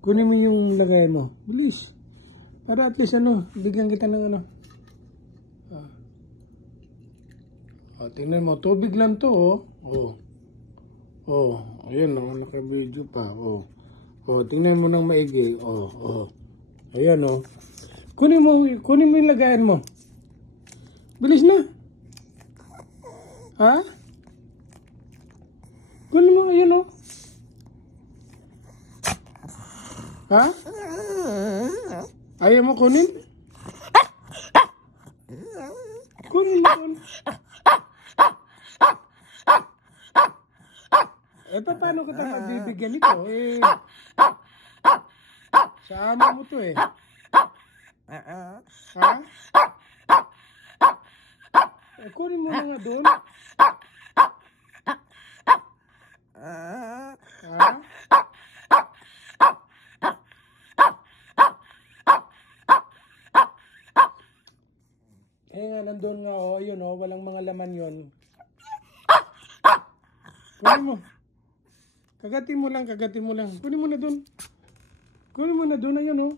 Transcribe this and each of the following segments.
Kunin mo yung lagay mo. Bilis. Para at least bigyan kita ng tingnan mo, tubig lang to, ayan naka-video pa, tingnan mo ng maigi, ayan, kunin mo yung lagayan mo. Bilis na. Ha? Kunin mo, ayan, Ha? Ayaw mo kunin? Kunin mo. Paano kita magbibigyan nito? Sa amo mo to Ha? Kunin mo na nga doon. Ha? Nga, nandun nga, yun, walang mga laman yun. Kunin mo. Kagatin mo lang. Kunin mo na doon. Ayun,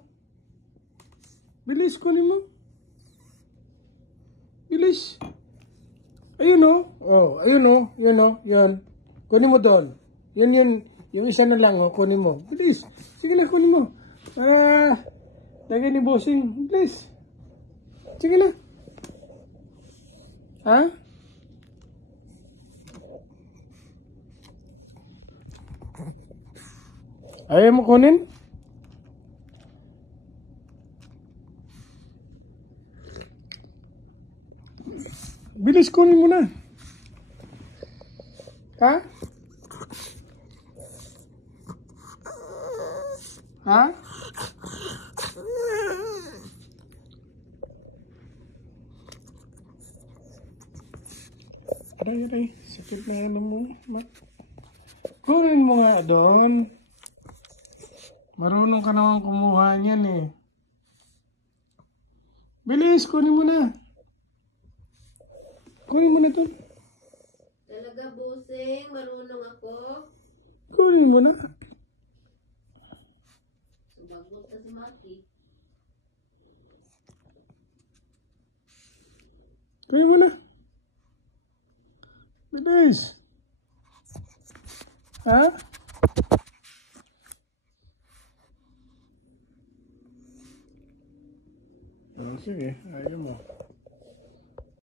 Bilis, kunin mo. Bilis. Ayun, ayun, yan. Kunin mo doon. Yan, yung isa na lang, kunin mo. Bilis. Sige na, kunin mo. Para, lagay ni bossing. Bilis. Sige na. Ha? Ayaw mo kunin? Bilis, kunin mo na. Ha? Ha? Aray. Sakit na yan mo. Kunin mo nga doon. Marunong ka naman kumuha niyan Bilis, kunin mo na. Kunin mo na doon. Talaga, bossing? Marunong ako? Kunin mo na. Subagot na si Maki. Kunin mo na. Bilis. Ha? Sige, ayaw mo.